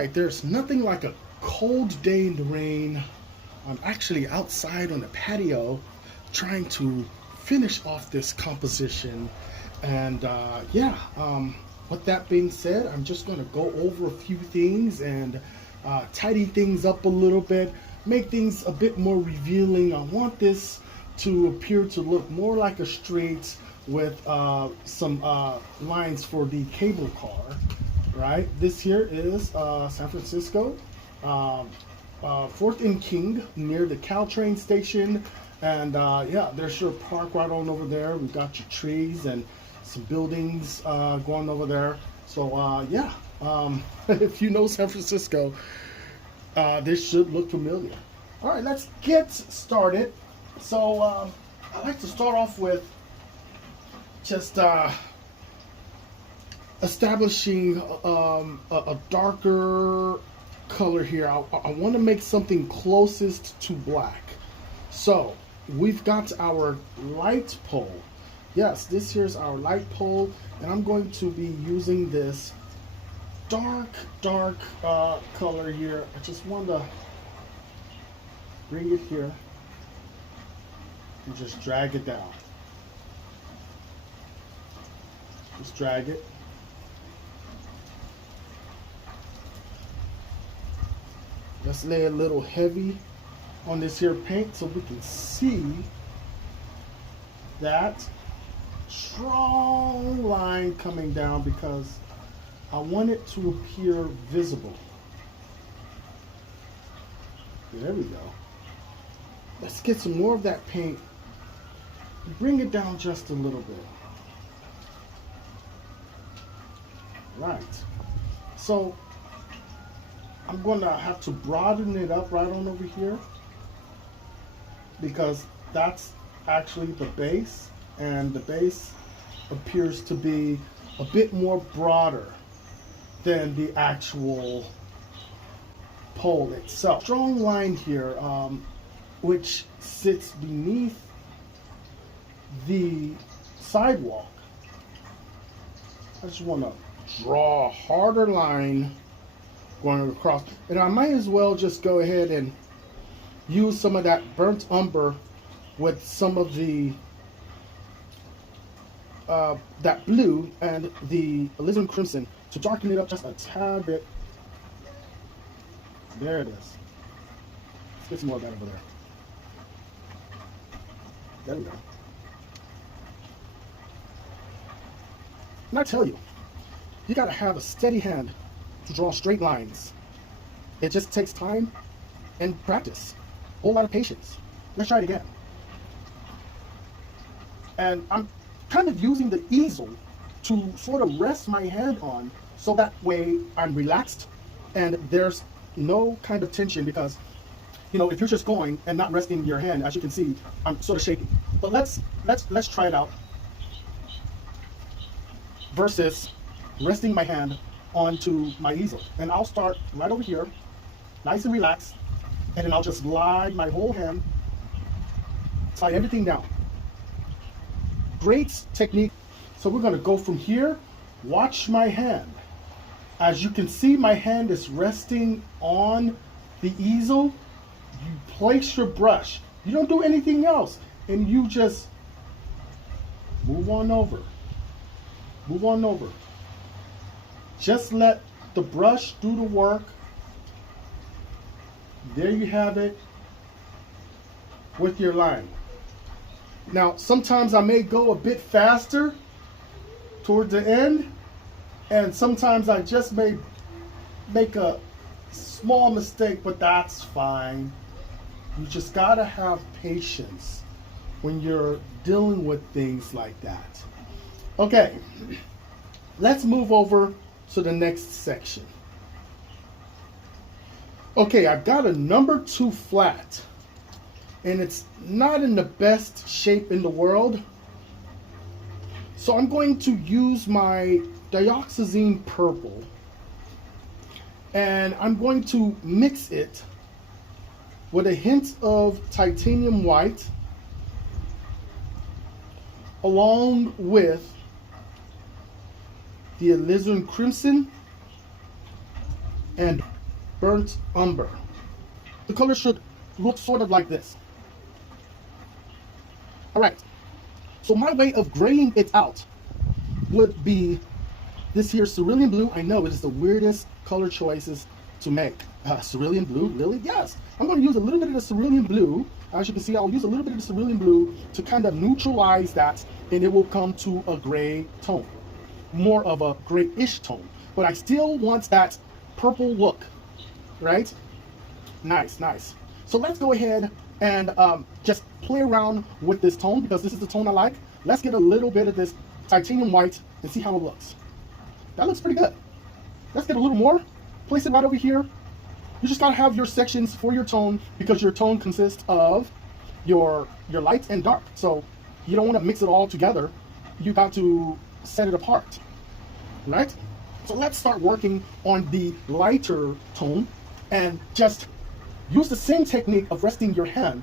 right, there's nothing like a cold day in the rain. I'm actually outside on the patio trying to finish off this composition. And with that being said, I'm just going to go over a few things and tidy things up a little bit, make things a bit more revealing. I want this to appear to look more like a street with some lines for the cable car, right? This here is San Francisco, 4th and King, near the Caltrain station. And there's your park right on over there. We've got your trees and some buildings going over there. So if you know San Francisco, this should look familiar. All right, let's get started. So I like to start off with just establishing a darker color here. I want to make something closest to black. So we've got our light pole. Yes, this here's our light pole, and I'm going to be using this dark color here. I just want to bring it here and just drag it down. Just drag it. Let's lay a little heavy on this here paint so we can see that strong line coming down, because I want it to appear visible. There we go. Let's get some more of that paint. Bring it down just a little bit. Right. So I'm going to have to broaden it up right on over here, because that's actually the base, and the base appears to be a bit more broader than the actual pole itself. Strong line here, which sits beneath the sidewalk. I just want to draw a harder line going across, and I might as well just go ahead and use some of that burnt umber with some of the that blue and the alizarin crimson to darken it up just a tad bit. There it is. Let's get some more of that over there. There we go. And I tell you, you gotta have a steady hand to draw straight lines. It just takes time and practice. A whole lot of patience. Let's try it again. And I'm kind of using the easel to sort of rest my hand on, so that way I'm relaxed and there's no kind of tension, because if you're just going and not resting your hand, as you can see, I'm sort of shaking. But let's try it out versus resting my hand onto my easel. And I'll start right over here, nice and relaxed, and then I'll just slide my whole hand, slide everything down. Great technique. So we're going to go from here. Watch my hand. As you can see, my hand is resting on the easel. You place your brush. You don't do anything else, and you just move on over. Move on over. Just let the brush do the work. There you have it with your line. Now, sometimes I may go a bit faster toward the end, and sometimes I just may make a small mistake, but that's fine. You just gotta have patience when you're dealing with things like that. Okay, let's move over to the next section. Okay, I've got a number 2 flat, and it's not in the best shape in the world. So I'm going to use my dioxazine purple, and I'm going to mix it with a hint of titanium white, along with the alizarin crimson and burnt umber. The color should look sort of like this. All right, so my way of graying it out would be this here cerulean blue. I know it is the weirdest color choices to make. Cerulean blue, really? Yes. I'm going to use a little bit of the cerulean blue. As you can see, I'll use a little bit of the cerulean blue to kind of neutralize that, and it will come to a gray tone, more of a grayish tone. But I still want that purple look, right? Nice, nice. So let's go ahead and just play around with this tone, because this is the tone I like. Let's get a little bit of this titanium white and see how it looks. That looks pretty good. Let's get a little more. Place it right over here. You just gotta have your sections for your tone, because your tone consists of your light and dark. So you don't want to mix it all together. You got to set it apart, right? So let's start working on the lighter tone, and just use the same technique of resting your hand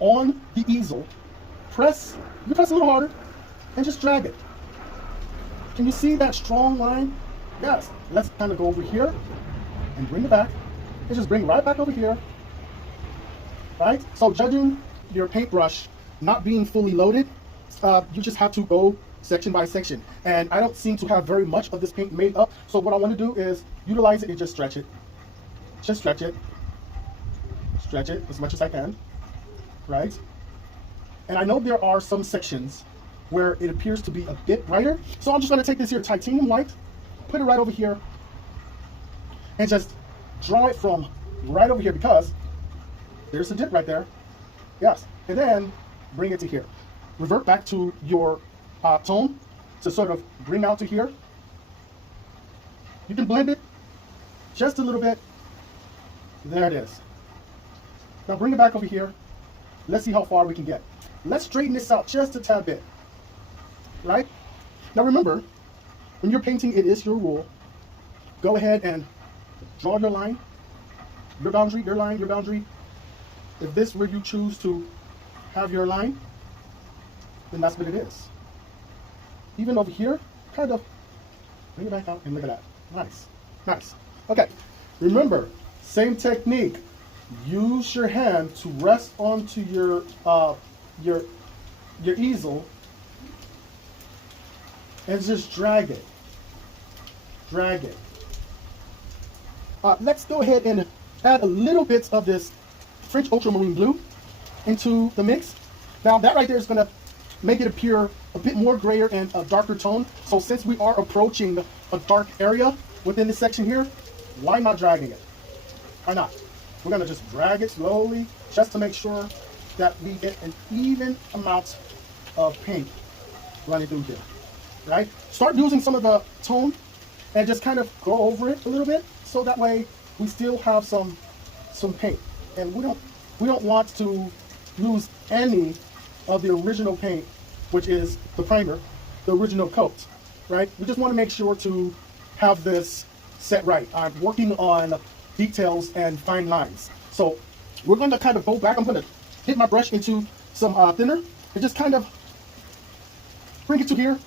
on the easel. You press a little harder and just drag it. Can you see that strong line? Yes. Let's kind of go over here and bring it back. And just bring it right back over here. Right? So judging your paintbrush not being fully loaded, you just have to go section by section. And I don't seem to have very much of this paint made up. So what I want to do is utilize it and just stretch it. Just stretch it. Stretch it as much as I can. Right? And I know there are some sections where it appears to be a bit brighter. So I'm just going to take this here titanium white, put it right over here, and just draw it from right over here, because there's a dip right there. Yes. And then bring it to here. Revert back to your tone to sort of bring out to here. You can blend it just a little bit. There it is. Now bring it back over here. Let's see how far we can get. Let's straighten this out just a tad bit. Right? Now remember, when you're painting, it is your rule. Go ahead and draw your line, your boundary, your line, your boundary. If this is where you choose to have your line, then that's what it is. Even over here, kind of bring it back out and look at that. Nice, nice. Okay, remember, same technique. Use your hand to rest onto your easel and just drag it. Drag it. Let's go ahead and add a little bit of this French ultramarine blue into the mix. Now that right there is going to make it appear a bit more grayer and a darker tone. So since we are approaching a dark area within this section here, why not dragging it? Why not? We're going to just drag it slowly just to make sure that we get an even amount of paint running through here. Right? Start using some of the tone and just kind of go over it a little bit, so that way we still have some paint. And we don't want to lose any of the original paint, which is the primer, the original coat, right? We just want to make sure to have this set right. I'm working on details and fine lines. So we're going to kind of go back. I'm going to hit my brush into some thinner and just kind of bring it to here.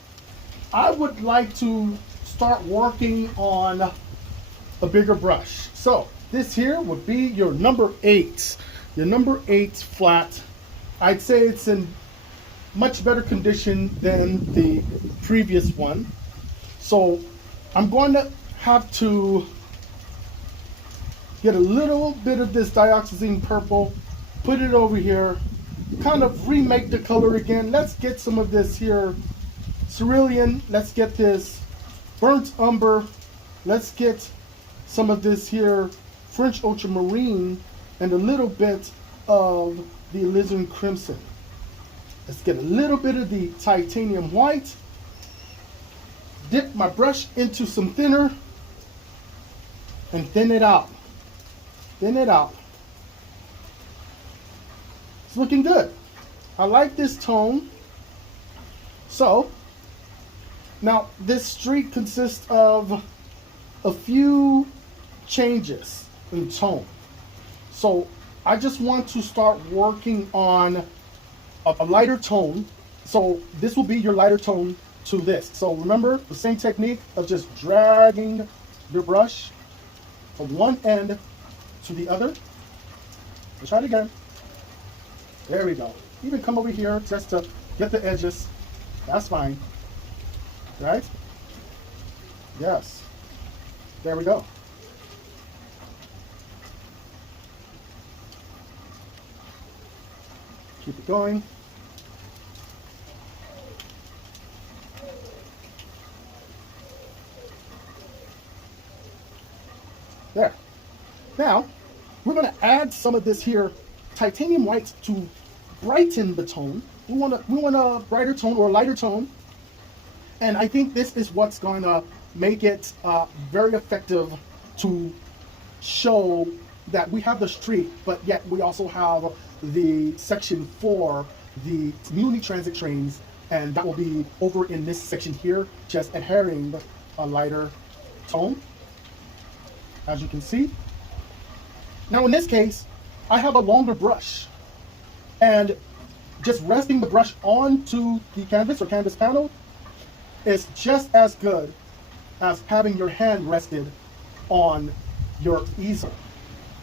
I would like to start working on a bigger brush. So this here would be your number 8. Your number 8 flat. I'd say it's in much better condition than the previous one. So I'm going to have to get a little bit of this dioxazine purple, put it over here, kind of remake the color again. Let's get some of this here cerulean. Let's get this burnt umber. Let's get some of this here French ultramarine and a little bit of the alizarin crimson. Let's get a little bit of the titanium white. Dip my brush into some thinner and thin it out. Thin it out. It's looking good. I like this tone. So now this street consists of a few changes in tone. So I just want to start working on a lighter tone. So this will be your lighter tone to this. So remember the same technique of just dragging your brush from one end to the other. Let's try it again. There we go. Even come over here just to get the edges. That's fine. Right? Yes. There we go. Keep it going. There. Now, we're going to add some of this here titanium white to brighten the tone. We want a brighter tone or a lighter tone. And I think this is what's going to make it very effective to show that we have the street, but yet we also have the section for the Muni transit trains, and that will be over in this section here, just adhering a lighter tone, as you can see. Now in this case, I have a longer brush, and just resting the brush onto the canvas or canvas panel is just as good as having your hand rested on your easel.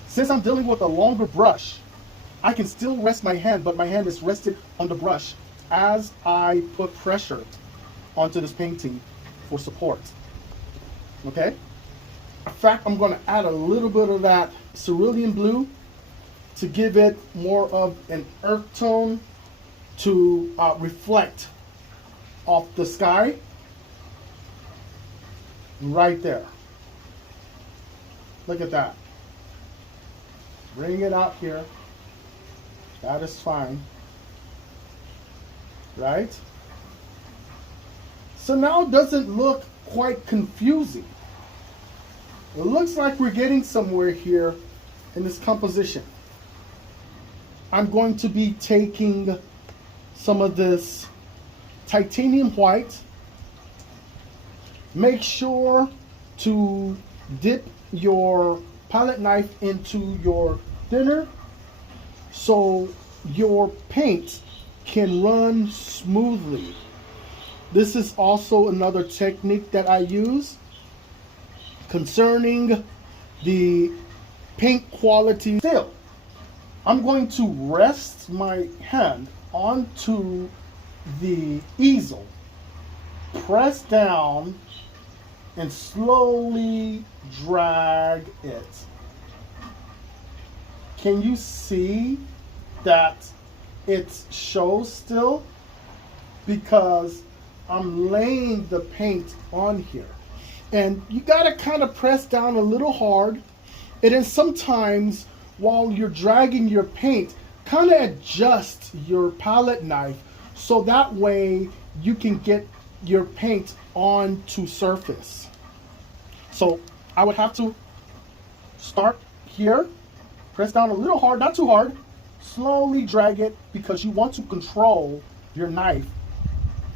Since I'm dealing with a longer brush, I can still rest my hand, but my hand is rested on the brush as I put pressure onto this painting for support. Okay? In fact, I'm going to add a little bit of that cerulean blue to give it more of an earth tone to reflect off the sky. Right there. Look at that. Bring it out here. That is fine. Right? So now it doesn't look quite confusing. It looks like we're getting somewhere here in this composition. I'm going to be taking some of this titanium white. Make sure to dip your palette knife into your thinner so your paint can run smoothly. This is also another technique that I use concerning the paint quality. Still, I'm going to rest my hand onto the easel, press down, and slowly drag it. Can you see that it shows still? Because I'm laying the paint on here. And you gotta kind of press down a little hard. And then sometimes while you're dragging your paint, kind of adjust your palette knife so that way you can get your paint onto surface. So I would have to start here, press down a little hard, not too hard, slowly drag it because you want to control your knife,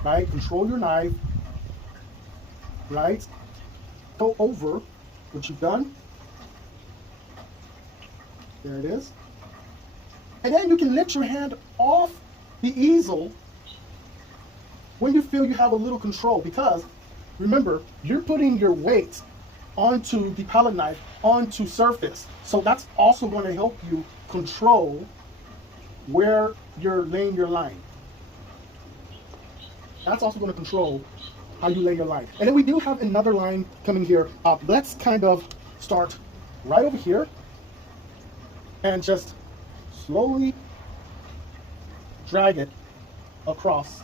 right? Control your knife, right? Go over what you've done. There it is. And then you can lift your hand off the easel when you feel you have a little control, because remember, you're putting your weight onto the palette knife, onto surface. So that's also going to help you control where you're laying your line. That's also going to control how you lay your line. And then we do have another line coming here. Let's kind of start right over here and just slowly drag it across.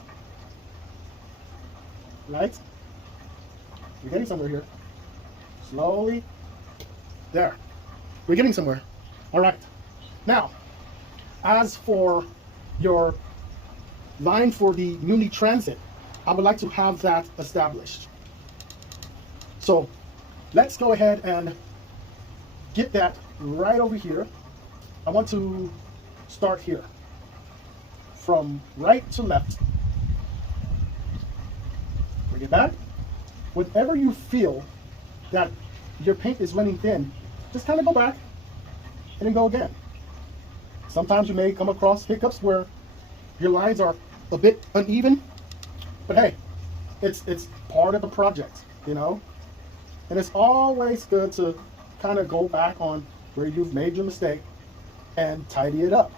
Right? We're getting somewhere here. Slowly. There. We're getting somewhere. All right. Now, as for your line for the Muni transit, I would like to have that established. So let's go ahead and get that right over here. I want to start here from right to left. Bring it back. Whenever you feel that your paint is running thin, just kind of go back and then go again. Sometimes you may come across hiccups where your lines are a bit uneven, but hey, it's part of the project, you know? And it's always good to kind of go back on where you've made your mistake and tidy it up.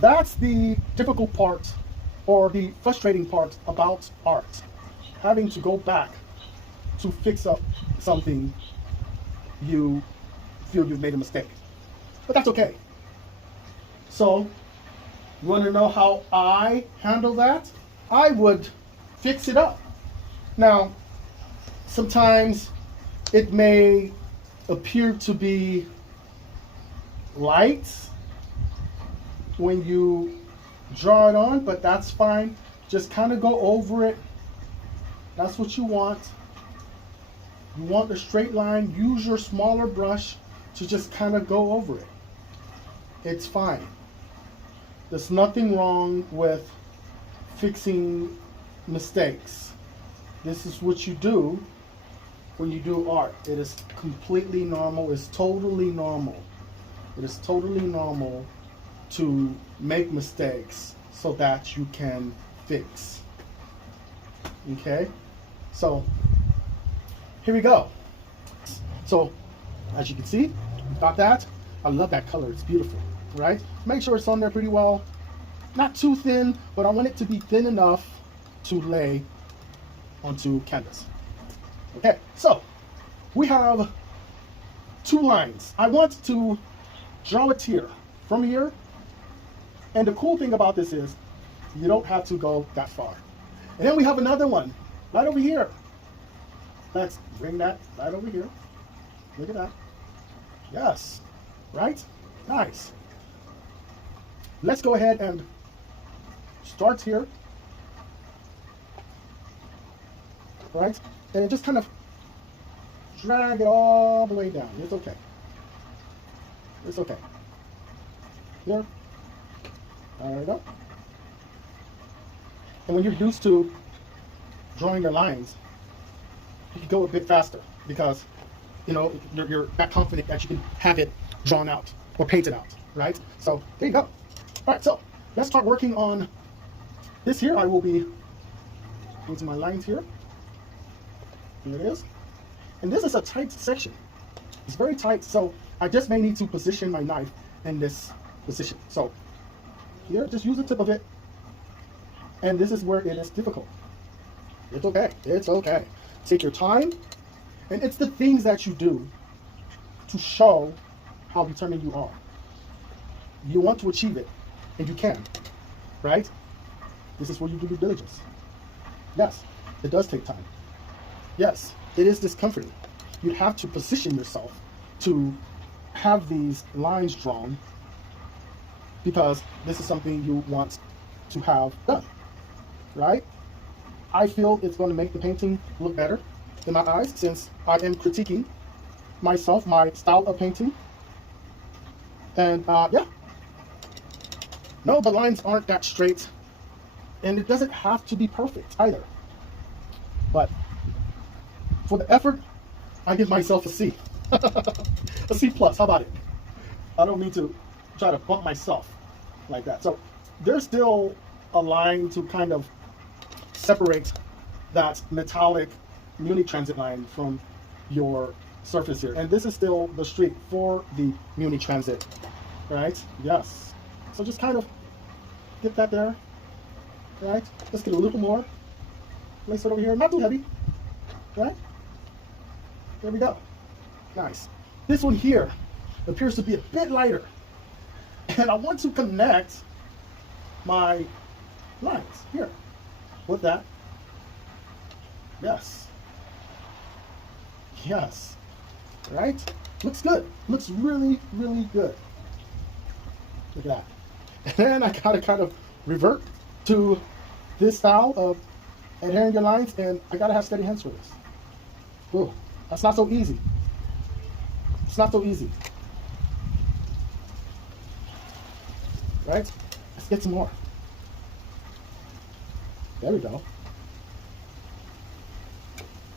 That's the difficult part, or the frustrating part about art. Having to go back to fix up something you feel you've made a mistake. But that's okay. So, you want to know how I handle that? I would fix it up. Now, sometimes it may appear to be light when you draw it on, but that's fine. Just kind of go over it. That's what you want. You want a straight line. Use your smaller brush to just kind of go over it. It's fine. There's nothing wrong with fixing mistakes. This is what you do when you do art. It is completely normal. It's totally normal. It is totally normal to make mistakes so that you can fix. Okay? So, here we go. So, as you can see, we've got that. I love that color. It's beautiful, right? Make sure it's on there pretty well. Not too thin, but I want it to be thin enough to lay onto canvas. Okay, so we have 2 lines. I want to draw it here, from here. And the cool thing about this is you don't have to go that far. And then we have another one right over here. Let's bring that right over here. Look at that. Yes, right? Nice. Let's go ahead and start here. Right? And just kind of drag it all the way down. It's okay. It's okay. There. There we go. And when you're used to drawing your lines, you can go a bit faster because, you know, you're that confident that you can have it drawn out or painted out, right? So there you go. All right, so let's start working on this here. I will be into my lines here. Here it is. And this is a tight section. It's very tight, so I just may need to position my knife in this position. So here, just use the tip of it. And this is where it is difficult. It's okay. It's okay. Take your time. And it's the things that you do to show how determined you are. You want to achieve it, and you can, right? This is where you do due diligence. Yes, it does take time. Yes, it is discomforting. You have to position yourself to have these lines drawn because this is something you want to have done, right? I feel it's going to make the painting look better in my eyes since I am critiquing myself, my style of painting. And yeah, no, the lines aren't that straight and it doesn't have to be perfect either. But for the effort, I give myself a C. A C+, how about it? I don't mean to try to bump myself like that. So there's still a line to kind of separate that metallic Munich transit line from your surface here. And this is still the street for the Munich transit, right? Yes. So just kind of get that there, right? Let's get a little more. Place it over here, not too heavy, right? There we go. Nice. This one here appears to be a bit lighter. And I want to connect my lines here with that. Yes. Yes. Right? Looks good. Looks really, really good. Look at that. And then I gotta kind of revert to this style of adhering your lines, and I gotta have steady hands for this. Ooh, that's not so easy. It's not so easy. Right? Let's get some more. There we go.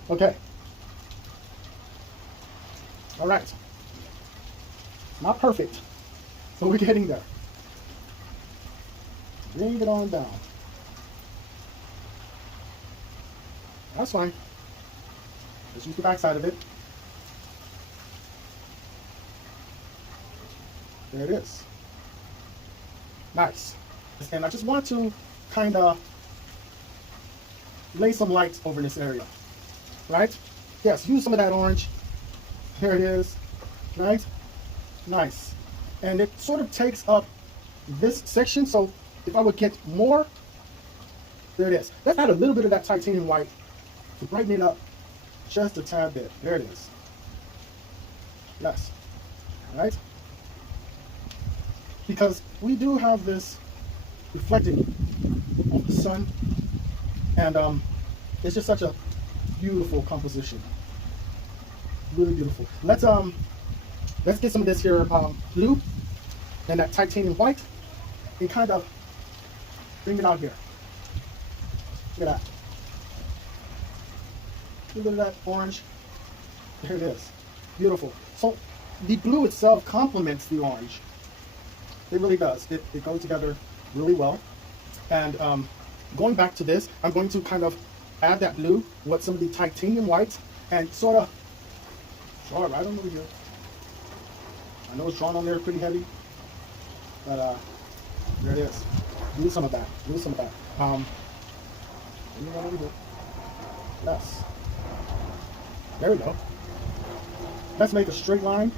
Okay. All right. Not perfect, but we're getting there. Bring it on down. That's fine. Let's use the back side of it. There it is. Nice. And I just want to kind of lay some light over this area, right? Yes, use some of that orange. Here it is, right? Nice. And it sort of takes up this section, so if I would get more, there it is. Let's add a little bit of that titanium white to brighten it up just a tad bit. There it is. Yes. All right? Because we do have this reflecting of the sun, and it's just such a beautiful composition. Really beautiful. Let's get some of this here blue and that titanium white and kind of bring it out here. Look at that. A little bit of that orange. There it is. Beautiful. So the blue itself complements the orange. It really does. It goes together really well. And going back to this, I'm going to kind of add that blue with some of the titanium white and sort of draw it right on over here. I know it's drawn on there pretty heavy, but there it is. Do some of that. Do some of that. Right over here. Yes. There we go. Let's make a straight line.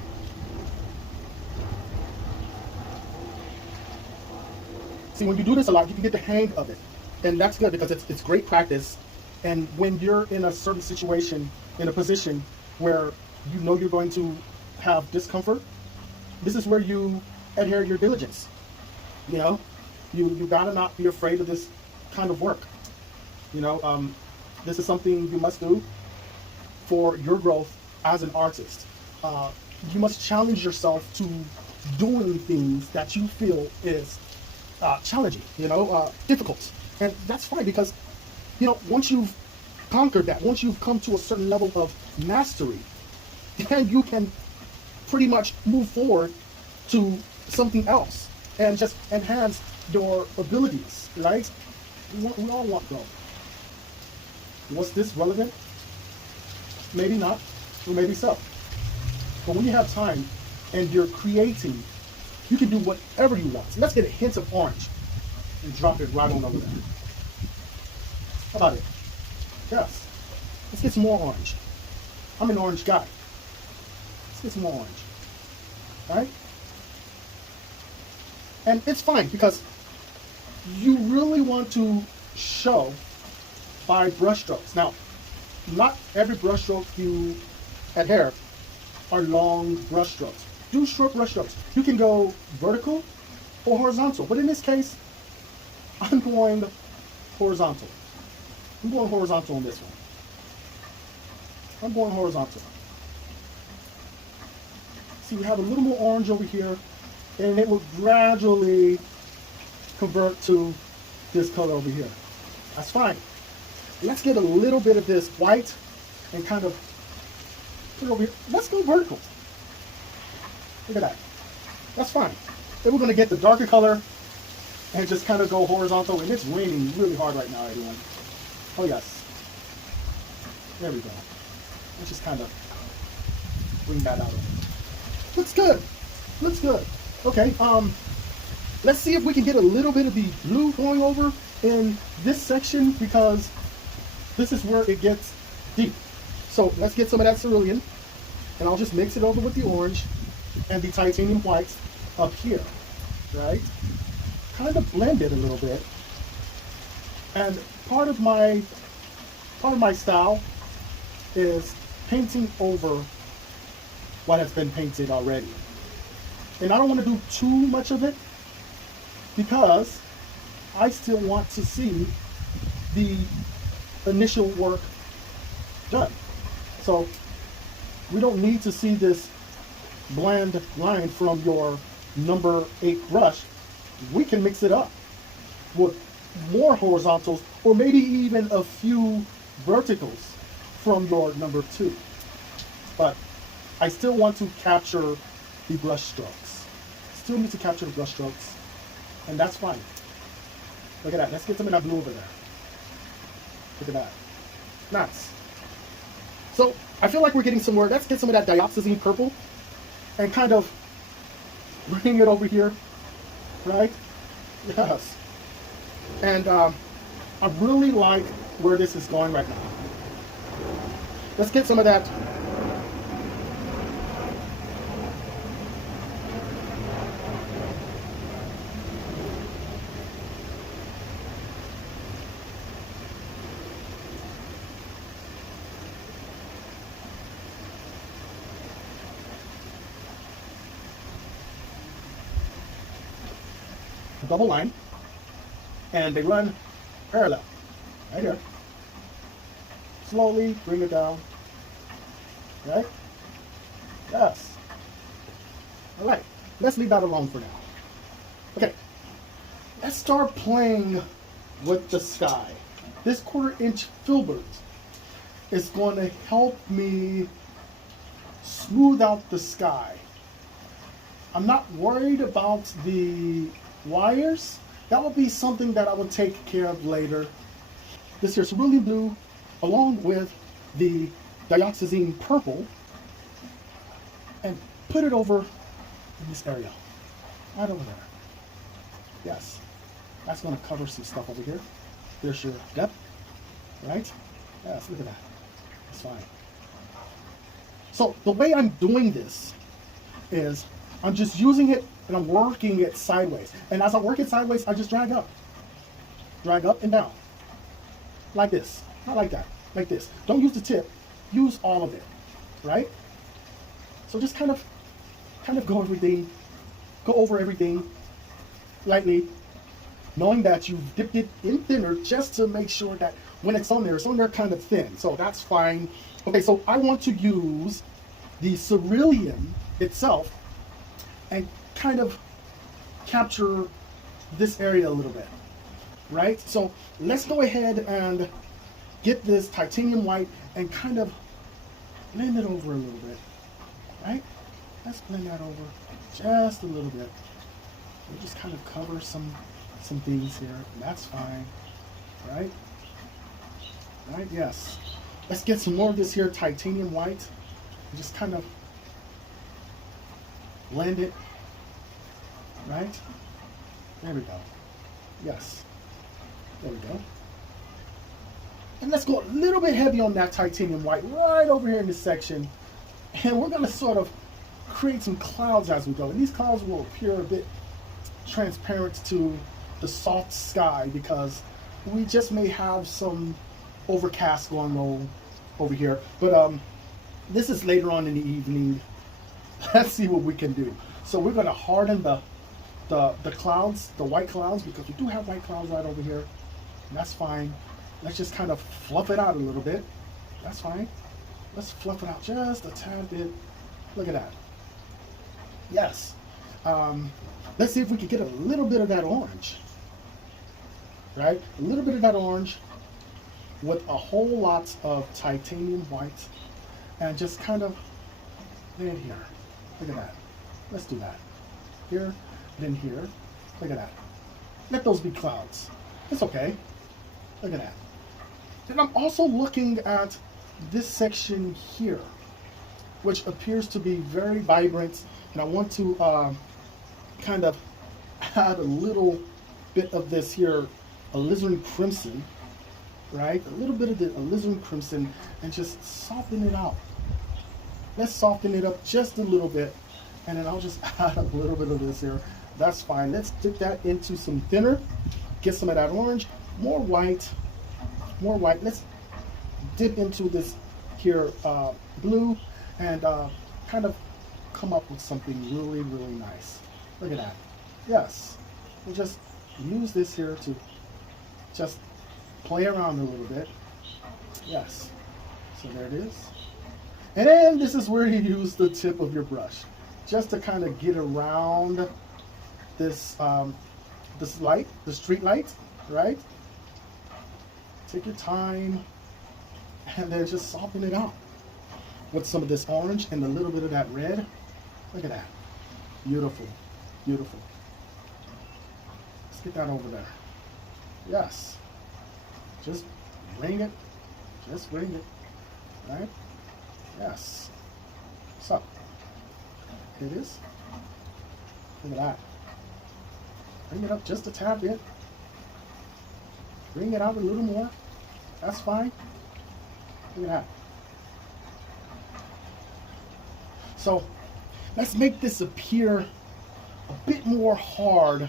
See, when you do this a lot, you can get the hang of it. And that's good because it's great practice. And when you're in a certain situation, in a position where you know you're going to have discomfort, this is where you adhere your diligence. You know, you gotta not be afraid of this kind of work. You know, this is something you must do for your growth as an artist. You must challenge yourself to doing things that you feel is challenging, you know, difficult. And that's fine because, you know, once you've conquered that, once you've come to a certain level of mastery, then you can pretty much move forward to something else and just enhance your abilities, right? We all want growth. Was this relevant? Maybe not, or maybe so. But when you have time and you're creating, you can do whatever you want. So let's get a hint of orange and drop it right on over there. How about it? Yes. Let's get some more orange. I'm an orange guy. Let's get some more orange. All right? And it's fine because you really want to show by brush strokes. Now, not every brush stroke you adhere are long brush strokes. Do short brush strokes. You can go vertical or horizontal, but in this case, I'm going horizontal. I'm going horizontal on this one. I'm going horizontal. See, we have a little more orange over here, and it will gradually convert to this color over here. That's fine. Let's get a little bit of this white and kind of put it over here. Let's go vertical. Look at that. That's fine. Then we're going to get the darker color and just kind of go horizontal. And it's raining really hard right now, everyone. Oh, yes. There we go. Let's just kind of bring that out. Looks good. Looks good. Okay. Let's see if we can get a little bit of the blue going over in this section because this is where it gets deep. So let's get some of that cerulean, and I'll just mix it over with the orange and the titanium white up here, right? Kind of blend it a little bit. And part of my style is painting over what has been painted already. And I don't want to do too much of it because I still want to see the initial work done. So we don't need to see this bland line from your number 8 brush. We can mix it up with more horizontals or maybe even a few verticals from your number 2. But I still want to capture the brush strokes. Still need to capture the brush strokes, and that's fine. Look at that. Let's get some of that blue over there. Look at that. Nice. So I feel like we're getting somewhere. Let's get some of that 𝗀𝗃𝗃 purple and kind of bring it over here, right? Yes. And I really like where this is going right now. Let's get some of that. Double line, and they run parallel right here. Slowly bring it down, right? Yes. All right, let's leave that alone for now. Okay, let's start playing with the sky. This 1/4 inch Filbert is going to help me smooth out the sky. I'm not worried about the wires. That will be something that I will take care of later. This here's 𝗁𝗵𝗶𝗰𝗵 blue along with the dioxazine purple, and put it over in this area, right over there. Yes, that's going to cover some stuff over here. There's your depth, right? Yes, look at that. That's fine. So the way I'm doing this is I'm just using it and I'm working it sideways. And as I work it sideways, I just drag up and down, like this. Not like that, like this. Don't use the tip, use all of it, right? So just kind of go over everything lightly, knowing that you've dipped it in thinner just to make sure that when it's on there kind of thin. So that's fine. Okay, so I want to use the cerulean itself and kind of capture this area a little bit, right? So let's go ahead and get this titanium white and kind of blend it over a little bit, right? Let's blend that over just a little bit. We'll just kind of cover some things here, and that's fine, right? Right, yes. Let's get some more of this here titanium white and just kind of blend it, right? There we go. Yes, there we go. And let's go a little bit heavy on that titanium white right over here in this section. And we're gonna sort of create some clouds as we go. And these clouds will appear a bit transparent to the soft sky because we just may have some overcast going on over here. But this is later on in the evening. Let's see what we can do. So we're gonna harden the clouds, the white clouds, because we do have white clouds right over here. And that's fine. Let's just kind of fluff it out a little bit. That's fine. Let's fluff it out just a tad bit. Look at that. Yes. Let's see if we can get a little bit of that orange. Right? A little bit of that orange with a whole lot of titanium white and just kind of in here. Look at that. Let's do that. Here, then here. Look at that. Let those be clouds. It's okay. Look at that. And I'm also looking at this section here, which appears to be very vibrant, and I want to kind of add a little bit of this here, alizarin crimson, right? A little bit of the alizarin crimson, and just soften it out. Let's soften it up just a little bit, and then I'll just add a little bit of this here. That's fine. Let's dip that into some thinner, get some of that orange, more white, more white. Let's dip into this here blue and kind of come up with something really, really nice. Look at that. Yes. We'll just use this here to just play around a little bit. Yes. So there it is. And then this is where you use the tip of your brush just to kind of get around this this light, the street light, right? Take your time and then just soften it out with some of this orange and a little bit of that red. Look at that. Beautiful, beautiful. Let's get that over there. Yes. Just bring it. Just bring it. Right? Yes. So, here it is. Look at that. Bring it up just a tad bit. Bring it out a little more. That's fine. Look at that. So let's make this appear a bit more hard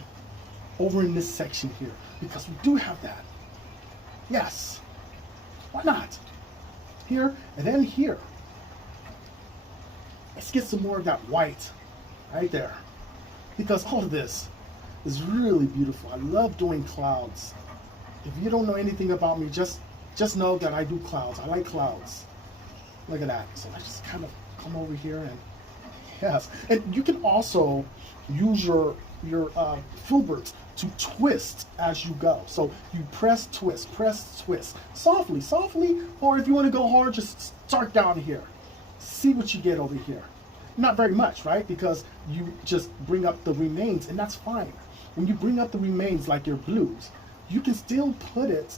over in this section here, because we do have that. Yes. Why not? Here and then here. Let's get some more of that white right there, because all of this is really beautiful. I love doing clouds. If you don't know anything about me, just know that I do clouds. I like clouds. Look at that. So let's just kind of come over here and yes. And you can also use your Filbert to twist as you go. So you press, twist, softly, softly, or if you want to go hard, just start down here. See what you get over here. Not very much, right? Because you just bring up the remains, and that's fine. When you bring up the remains like your blues, you can still put it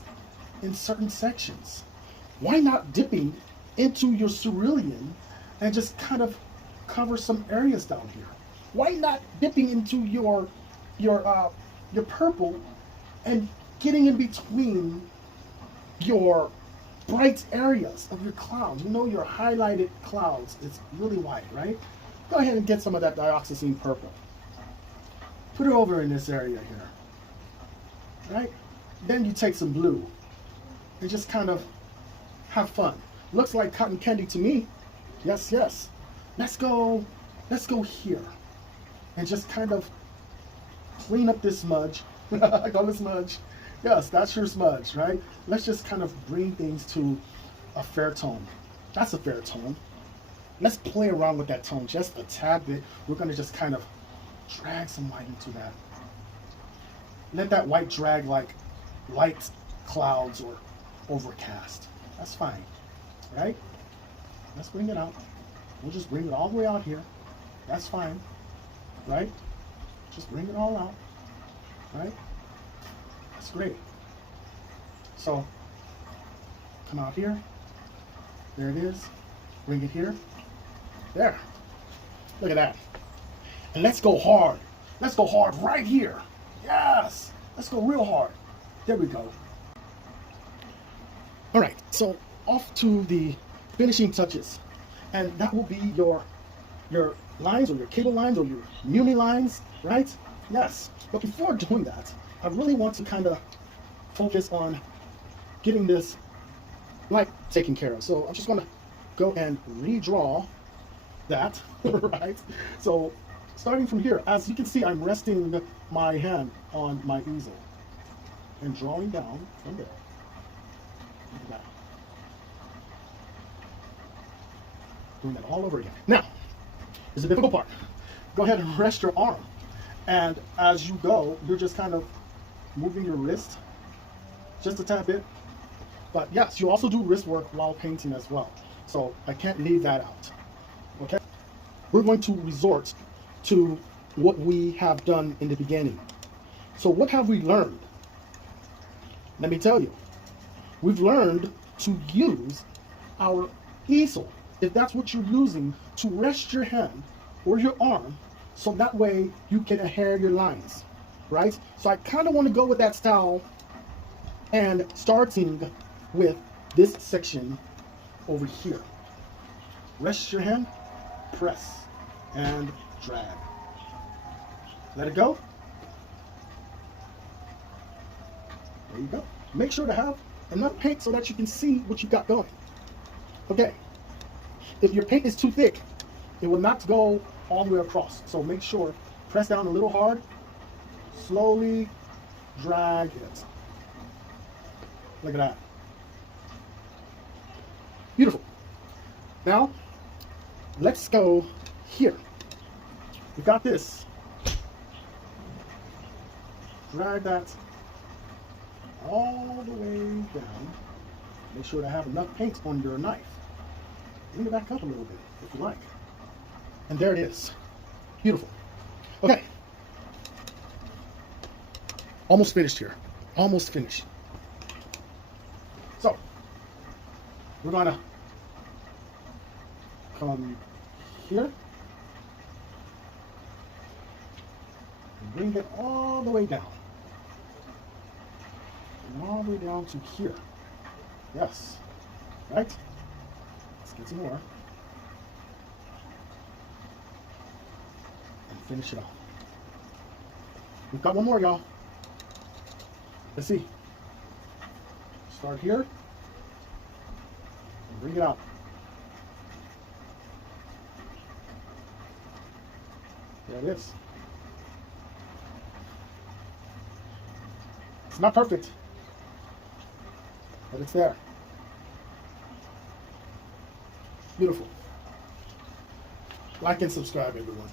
in certain sections. Why not dipping into your cerulean and just kind of cover some areas down here? Why not dipping into your purple and getting in between your bright areas of your clouds? You know, your highlighted clouds, it's really white, right? Go ahead and get some of that dioxazine purple. Put it over in this area here, right? Then you take some blue and just kind of have fun. Looks like cotton candy to me. Yes, yes. Let's go here and just kind of clean up this smudge. I call it smudge. Yes, that's your smudge, right? Let's just kind of bring things to a fair tone. That's a fair tone. Let's play around with that tone just a tad bit. We're going to just kind of drag some white into that. Let that white drag like light clouds or overcast. That's fine, right? Let's bring it out. We'll just bring it all the way out here. That's fine, right? Just bring it all out, right? That's great. So come out here. There it is. Bring it here. There. Look at that. And let's go hard. Let's go hard right here. Yes. Let's go real hard. There we go. All right. So off to the finishing touches. And that will be your lines or your cable lines or your muni lines, right? Yes. But before doing that, I really want to kind of focus on getting this light taken care of. So I'm just going to go and redraw that, right? So starting from here, as you can see, I'm resting my hand on my easel and drawing down from there. Look at that. Doing that all over again. Now, is the difficult part. Go ahead and rest your arm. And as you go, you're just kind of moving your wrist just a tad bit. But yes, you also do wrist work while painting as well. So I can't leave that out. Okay? We're going to resort to what we have done in the beginning. So what have we learned? Let me tell you. We've learned to use our easel, if that's what you're using, to rest your hand or your arm, so that way you can adhere your lines, right? So I kind of want to go with that style, and starting with this section over here. Rest your hand, press, and drag. Let it go. There you go. Make sure to have enough paint so that you can see what you got going. Okay. If your paint is too thick, it will not go all the way across. So make sure, press down a little hard, slowly drag it. Look at that. Beautiful. Now, let's go here. We got this. Drag that all the way down. Make sure to have enough paint on your knife. Bring it back up a little bit, if you like. And there it is. Beautiful. Okay. Almost finished here. Almost finished. So, we're going to come here. bring it all the way down. And all the way down to here. Yes. Right? Let's get some more. And finish it off. We've got one more, y'all. Let's see. Start here. And bring it out. There it is. It's not perfect, but it's there. Beautiful. Like and subscribe, everyone.